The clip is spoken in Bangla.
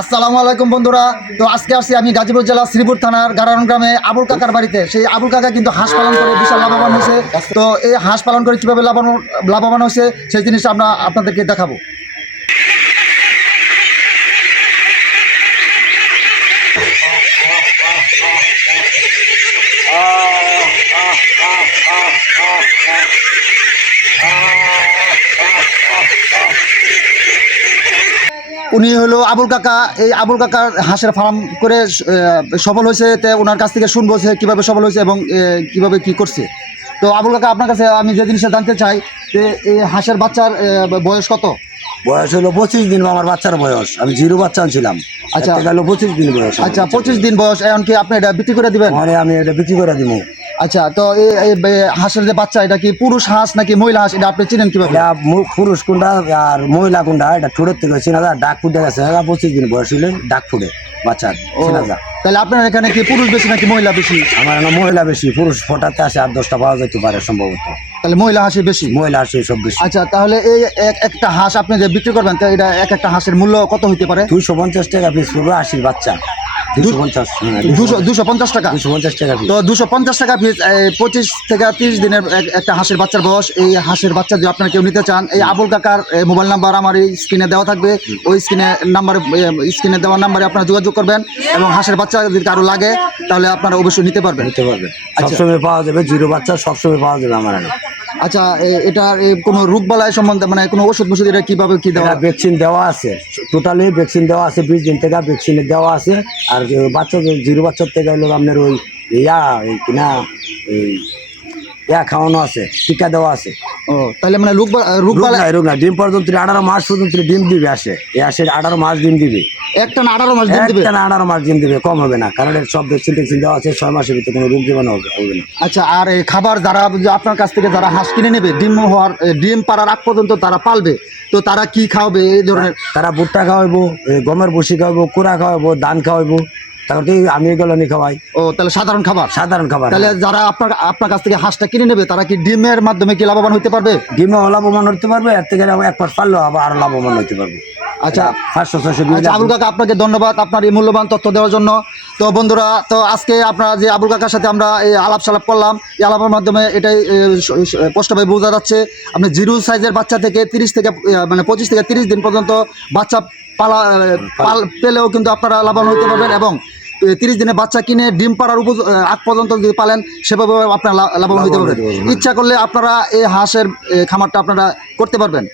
আসসালামু আলাইকুম বন্ধুরা। তো আজকে আসছি আমি গাজীপুর জেলা শ্রীপুর থানার গারারন গ্রামে আবুল কাকার বাড়িতে। সেই আবুল কাকা কিন্তু হাঁস পালন করে বিশাল লাভবান হয়েছে। তো এই হাঁস পালন করে কীভাবে লাভবান হয়েছে সেই জিনিসটা আমরা আপনাদেরকে দেখাবো। উনি হলো আবুল কাকা। এই আবুল কাকার হাঁসের ফার্ম করে সফল হয়েছে। তো ওনার কাছ থেকে শুনবো সে কীভাবে সফল হয়েছে এবং কীভাবে কী করছে। তো আবুল কাকা, আপনার কাছে আমি যে জিনিসটা জানতে চাই যে এই হাঁসের বাচ্চার বয়স কত? বয়স হলো 25 দিন। আমার বাচ্চার বয়স, আমি জিরো বাচ্চা ছিলাম। আচ্ছা, গেল 25 দিন বয়স। আচ্ছা, 25 দিন বয়স। এখন কি আপনি এটা বিক্রি করে দিবেন? মানে আমি এটা বিক্রি করে দিব। আচ্ছা, তো এই হাঁসের যে বাচ্চা, এটা কি পুরুষ হাঁস নাকি মহিলা হাঁস, এটা আপনি চিনেন কিভাবে? এটা পুরুষ কোনটা আর মহিলা কোনটা এটা ঠোঁটের থেকে চেনা যায়। ডাক ফুটে গেছে 25 দিন বয়স হলে ডাক ফুটে বাচ্চা চেনা যায়। তাহলে আপনার এখানে কি পুরুষ বেশি নাকি মহিলা বেশি? আমার এখানে মহিলা বেশি, পুরুষ ফোটাতে আসে 8-10টা পাওয়া যেতে পারে সম্ভবত। তাহলে মহিলা হাঁসই বেশি? মহিলা হাঁসই সব বেশি। আচ্ছা, তাহলে এই একটা হাঁস আপনি যে বিক্রি করবেন, তো এটা একটা হাঁসের মূল্য কত হইতে পারে? 250 টাকা পিস পড়বে 80 বাচ্চা। 250 টাকা। 250 টাকা পিস। তো 250 টাকা পিস। 25 থেকে 30 দিনের একটা হাঁসের বাচ্চার বয়স। এই হাঁসের বাচ্চা যদি আপনারা কেউ নিতে চান, এই আবুল কাকার মোবাইল নাম্বার আমার এই স্ক্রিনে দেওয়া থাকবে। ওই স্ক্রিনে দেওয়া নাম্বারে আপনারা যোগাযোগ করবেন এবং হাঁসের বাচ্চা যদি কারো লাগে তাহলে আপনারা অবশ্যই নিতে পারবেন। সবসময় পাওয়া যাবে, জিরো বাচ্চা সবসময় পাওয়া যাবে আমার এখানে। আচ্ছা, এটা কোনো রোগবালাই সম্বন্ধে মানে কোনো ওষুধ এটা কিভাবে কি দেওয়া? ভ্যাকসিন দেওয়া আছে, টোটালি ভ্যাকসিন দেওয়া আছে। 20 দিন থেকে ভ্যাকসিন দেওয়া আছে। আর বাচ্চা জিরো বাচ্চার থেকে হলো আপনার ওই কিনা খাওয়ানো আছে, টিকা দেওয়া আছে। ও, তাহলে মানে রোগ না, ডিম পর্যন্ত 18 মাস পর্যন্ত ডিম দিবে। আসে 18 মাস ডিম দিবে। একটা না 18 মাস ডিম দিবে? 18 মাস ডিম দিবে, কম হবে না, কারণ সব ভ্যাকসিন দেওয়া আছে। 6 মাসের ভিতরে কোনো রোগ জীবাণু হবে না। আচ্ছা, আর এই খাবার যারা আপনার কাছ থেকে যারা হাঁস কিনে নেবে, ডিম পাড়ার আগ পর্যন্ত তারা পালবে, তো তারা কি খাওয়াবে? এই ধরনের তারা ভুট্টা খাওয়াবো, গমের ভুসি খাওয়াবো, কুড়া খাওয়াবো, ধান খাওয়াবো। তারপরে আমি এগুলো নিয়ে খাওয়াই। ও, তাহলে সাধারণ খাবার। তাহলে হ্যাঁ। যারা আপনার কাছ থেকে হাঁসটা কিনে নেবে তারা কি ডিমের মাধ্যমে কি লাভবান হতে পারবে? ডিমে লাভবান হতে পারবে, এর থেকে একবার পারলেও আবার আরো লাভবান হতে পারবে। আচ্ছা, 500-600। আবুল কাকা, আপনাকে ধন্যবাদ আপনার এই মূল্যবান তথ্য দেওয়ার জন্য। তো বন্ধুরা, তো আজকে আপনারা যে আবুল কাকার সাথে আমরা এই আলাপ সালাপ করলাম, এই আলাপের মাধ্যমে এটাই স্পষ্টভাবে বোঝা যাচ্ছে আপনি জিরো সাইজের বাচ্চা থেকে 25 থেকে 30 দিন পর্যন্ত বাচ্চা পেলেও কিন্তু আপনারা লাভবান হতে পারবেন এবং 30 দিনে বাচ্চা কিনে ডিম পাড়ার আগ পর্যন্ত যদি পালেন সেভাবে আপনারা লাভবান হতে পারবেন। ইচ্ছা করলে আপনারা এই হাঁসের খামারটা আপনারা করতে পারবেন।